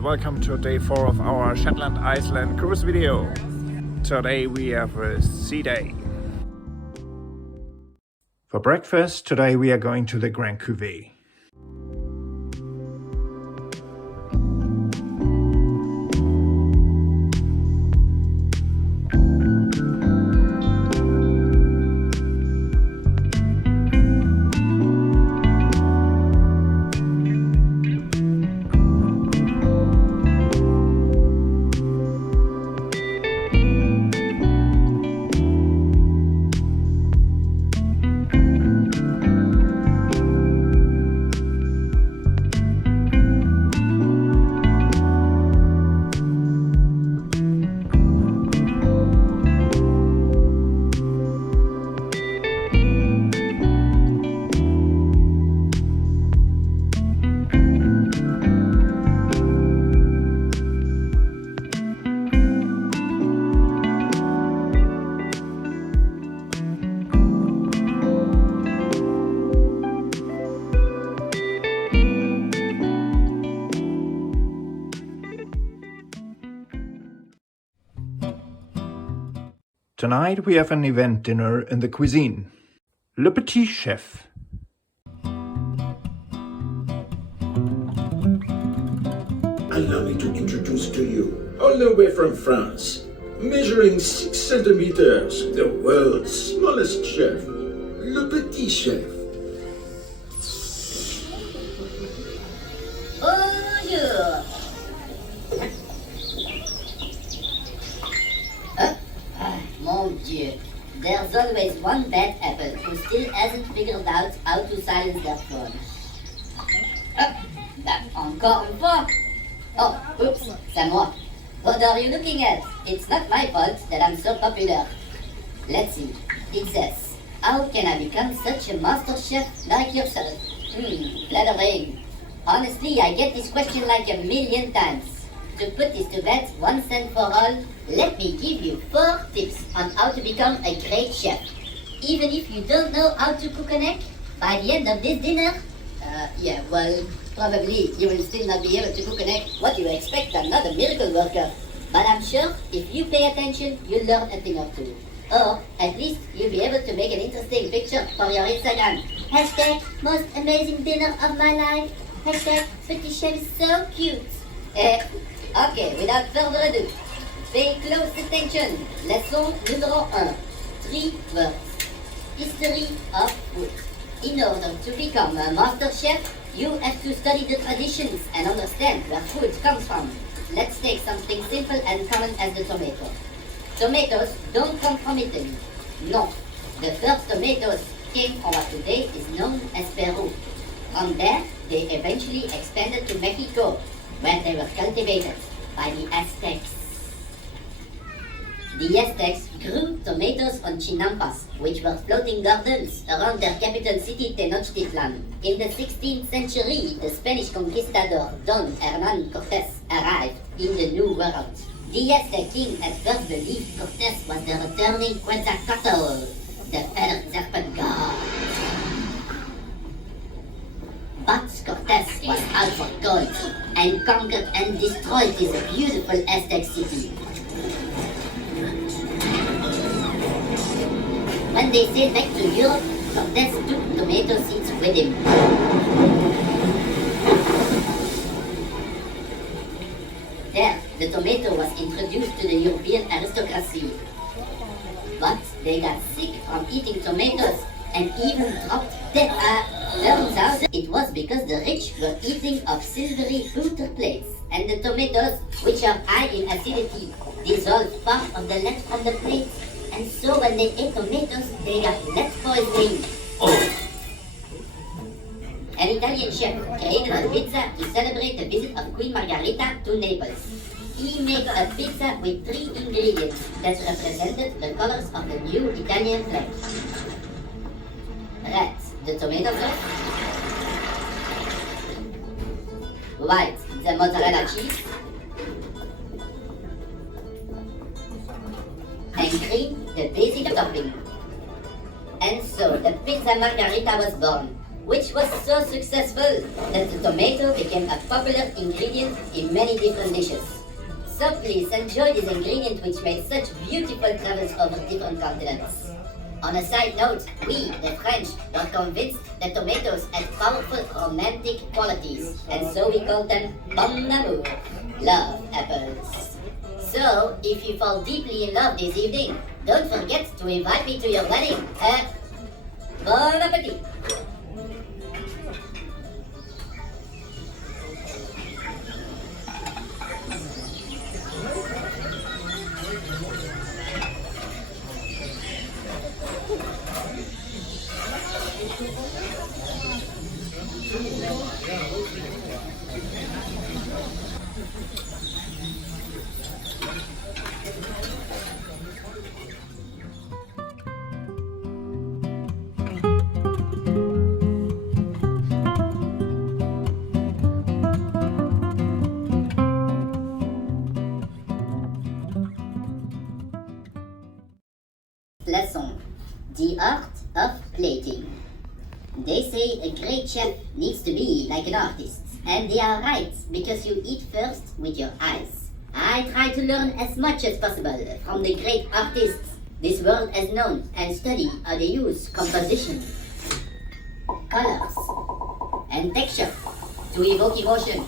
and welcome to day 4 of our Shetland, Iceland cruise video. Today we have a sea day. For breakfast, today we are going to the Grand Cuvée. Tonight we have an event dinner in the cuisine. Le Petit Chef. Allow me to introduce to you, all the way from France, measuring 6 centimeters, the world's smallest chef, Le Petit Chef. Bonjour. Mon Dieu, there's always one bad apple who still hasn't figured out how to silence their phone. Encore une fois? Oh, oops, c'est moi. What are you looking at? It's not my fault that I'm so popular. Let's see. It says, how can I become such a master chef like yourself? Flattering. Honestly, I get this question like a million times. To put this to bed once and for all, let me give you 4 tips on how to become a great chef. Even if you don't know how to cook an egg, by the end of this dinner, probably you will still not be able to cook an egg. What do you expect? I'm not a miracle worker. But I'm sure if you pay attention, you'll learn a thing or two. Or at least you'll be able to make an interesting picture for your Instagram. Hashtag most amazing dinner of my life. Hashtag Petit Chef is so cute. Okay, without further ado, pay close attention. Leçon numéro 1. 3 words. History of food. In order to become a master chef, you have to study the traditions and understand where food comes from. Let's take something simple and common as the tomato. Tomatoes don't come from Italy. No, the first tomatoes came from what today is known as Peru. From there, they eventually expanded to Mexico, where they were cultivated by the Aztecs. The Aztecs grew tomatoes on chinampas, which were floating gardens around their capital city Tenochtitlan. In the 16th century, the Spanish conquistador Don Hernán Cortés arrived in the New World. The Aztec king at first believed Cortés was the returning Quetzalcoatl, the feathered serpent god. But Cortés was out for gold and conquered and destroyed this beautiful Aztec city. When they sailed back to Europe, Cortés took tomato seeds with him. There, the tomato was introduced to the European aristocracy. But they got sick from eating tomatoes and even dropped dead. Turns out it was because the rich were eating of silvery pewter plates, and the tomatoes, which are high in acidity, dissolved part of the lead from the plate, and so when they ate tomatoes, they got lead poisoning. An Italian chef created a pizza to celebrate the visit of Queen Margherita to Naples. He made a pizza with 3 ingredients that represented the colors of the new Italian flag. Red, the tomato sauce. White, the mozzarella cheese. And green, the basic topping. And so the pizza margherita was born, which was so successful that the tomato became a popular ingredient in many different dishes. So please enjoy this ingredient which made such beautiful travels over different continents. On a side note, we, the French, were convinced that tomatoes had powerful romantic qualities, and so we called them bon amour, love apples. So, if you fall deeply in love this evening, don't forget to invite me to your wedding. Bon appetit! Lesson: The art of plating. They say a great chef needs to be like an artist, and they are right because you eat first with your eyes. I try to learn as much as possible from the great artists this world has known and study how they use composition, colors, and texture to evoke emotion.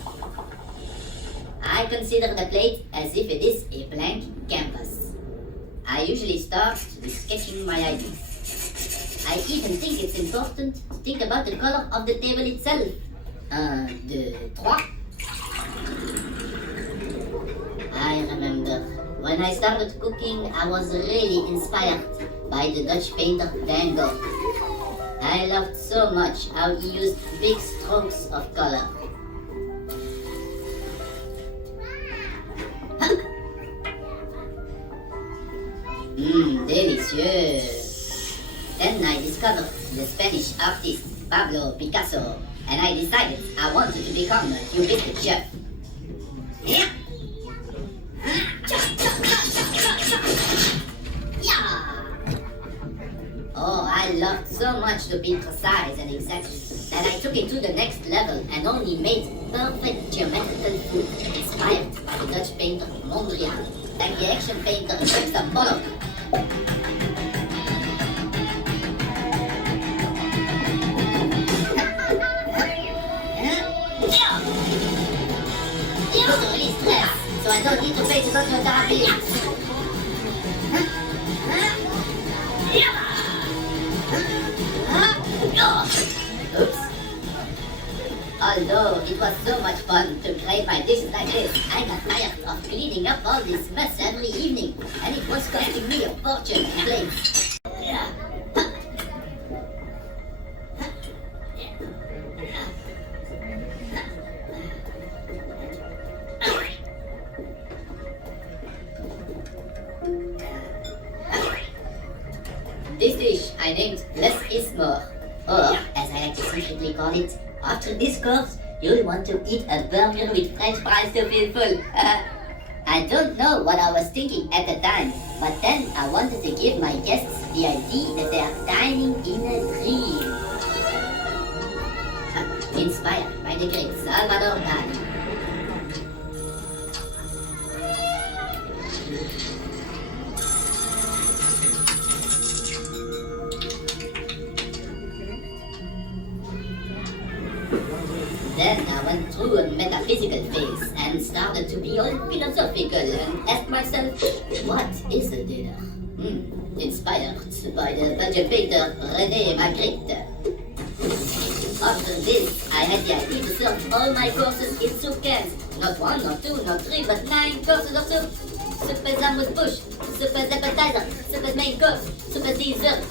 I consider the plate as if it is a blank canvas. I usually start with sketching my ideas. I even think it's important to think about the color of the table itself. 1, 2, 3. I remember when I started cooking, I was really inspired by the Dutch painter Van Gogh. I loved so much how he used big strokes of color. Delicious! Then I discovered the Spanish artist Pablo Picasso, and I decided I wanted to become a Cuvée chef. Yeah! Oh, I loved so much to be precise and exact that I took it to the next level and only made perfect geometrical food inspired by the Dutch painter Mondrian, like the action painter Mr. Pollock. To release stress, so I don't need to pay to go to a therapy. Oops. Although it was so much fun to grade my dishes like this, I got tired of cleaning up all this mess every evening, and it was costing me a fortune in plates. This dish I named Less is More, or as I like to secretly call it, after this course, you'll want to eat a burger with French fries to feel full. I don't know what I was thinking at the time, but then I wanted to give my guests the idea that they are dining in a dream. Inspired by the great Salvador Dali. Then I went through a metaphysical phase and started to be all philosophical and asked myself, what is a dinner? Inspired by the Belgian painter René Magritte. After this, I had the idea to serve all my courses in soup cans. Not 1, not 2, not 3, but 9 courses of soup. Soup as amuse-bouche, soup as appetizer, soup as main course, soup as dessert.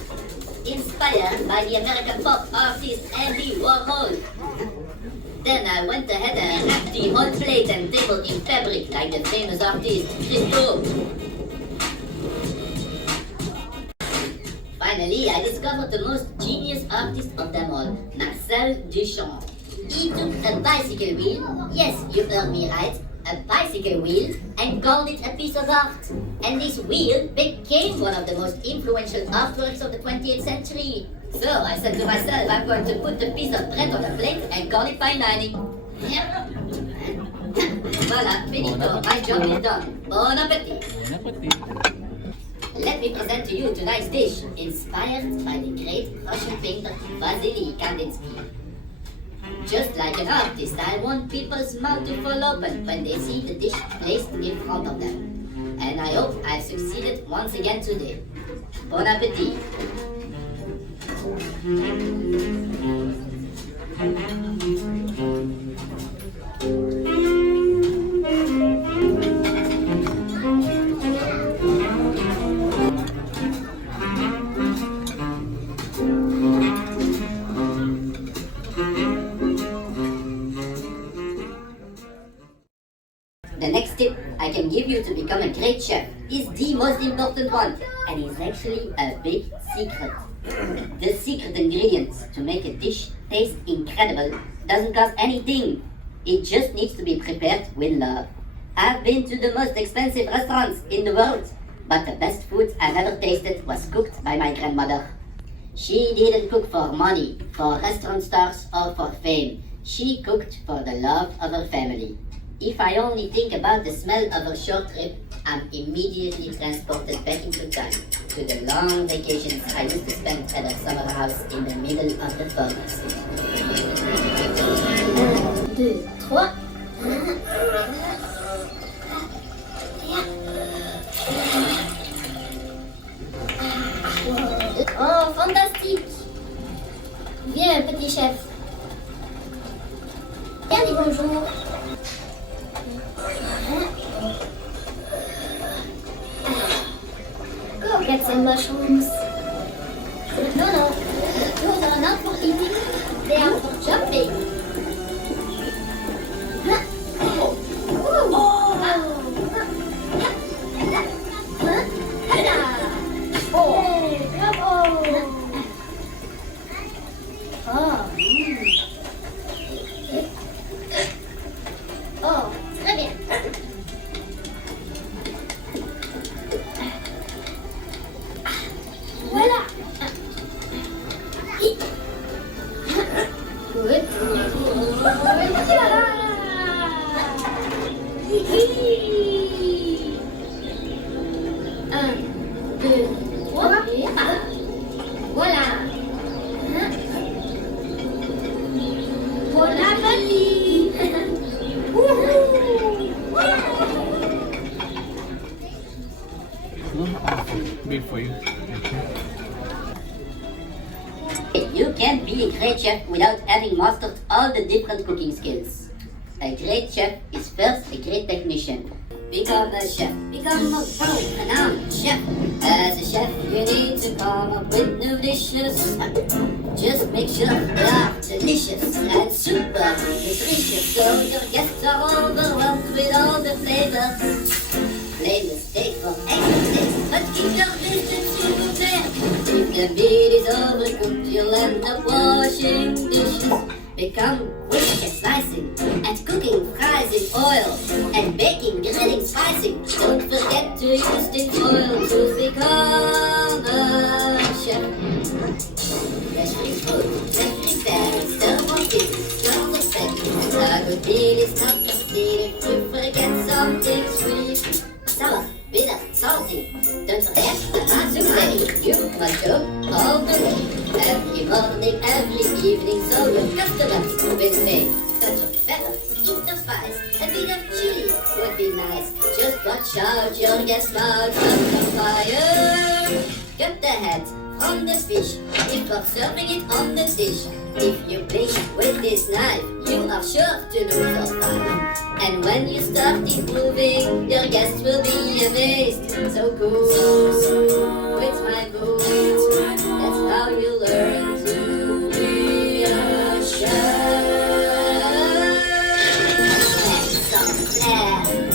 Inspired by the American pop artist Andy Warhol. Then I went ahead and wrapped the whole plate and table in fabric like the famous artist Christo. Finally, I discovered the most genius artist of them all, Marcel Duchamp. He took a bicycle wheel, yes, you heard me right, a bicycle wheel, and called it a piece of art. And this wheel became one of the most influential artworks of the 20th century. So I said to myself, I'm going to put a piece of bread on a plate and call it fine dining. Voila, finito, my job is done. Bon appetit. Bon appetit. Let me present to you tonight's dish, inspired by the great Russian painter Vasily Kandinsky. Just like an artist, I want people's mouth to fall open when they see the dish placed in front of them. And I hope I've succeeded once again today. Bon appetit! The next tip I can give you to become a great chef is the most important one, and is actually a big secret. The secret ingredient to make a dish taste incredible doesn't cost anything. It just needs to be prepared with love. I've been to the most expensive restaurants in the world, but the best food I've ever tasted was cooked by my grandmother. She didn't cook for money, for restaurant stars, or for fame. She cooked for the love of her family. If I only think about the smell of a short trip, I'm immediately transported back into time to the long vacations I used to spend at a summer house in the middle of the forest. 1, 2, 3. Oh, fantastique! Viens, petit chef. Viens, dis bonjour. Go get some mushrooms. No, those are not for eating, they are for jumping. Oh, très bien. Voilà. Good. Un, deux, trois, et voilà. Bon appétit. Made for you. You can't be a great chef without having mastered all the different cooking skills. A great chef is first a great technician. Become a chef, become a world-renowned chef. As a chef, you need to come up with new dishes. Just make sure they are delicious and super nutritious, so your guests are overwhelmed with all the flavors. Play with steak for extra taste, but keep your distance to prepare. If the meat is overcooked, you'll end up washing dishes. Become quick at slicing and cooking fries in oil and baking, grilling, spicing. Don't forget to use tin foil to become a chef. Fresh food, fresh fare, stir more things, stir the steak. A good deal is not complete if you forget something sweet. Sour, bitter, salty. Don't forget the souffle. You must go all the way. Every morning, every evening, so your customers will pay. Touch of pepper, hint of spice, a bit of chili would be nice. Just watch out, your guests mouths on the fire. Cut the head from the fish before serving it on the dish. If you blink with this knife, you are sure to lose your fire. And when you start improving, your guests will be amazed. So cool, it's my mood. That's how you learn to be a chef. Add some flair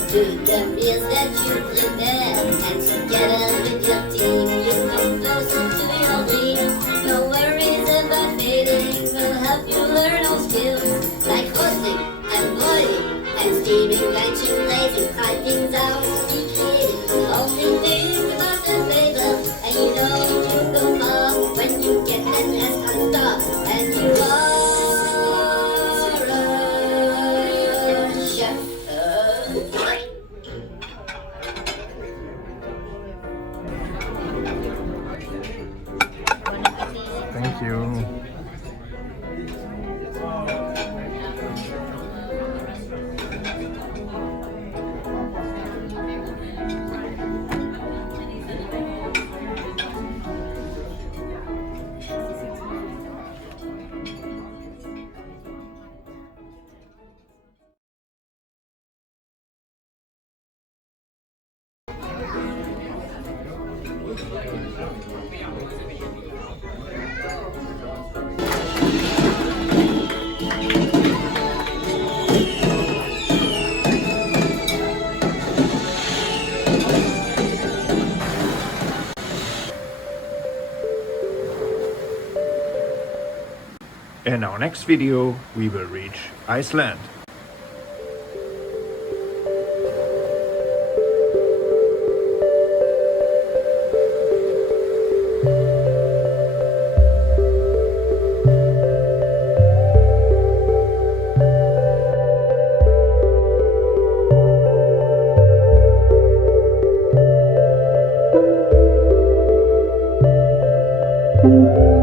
to the meals that you prepare, and together with your team, you come closer to your dream. No worries about failing, we'll help you learn all skills like roasting and boiling and steaming, blanching, glazing, try things out, be creative. Only think about the flavor, and you know you go far when you get that recipe. In our next video, we will reach Iceland. Thank you.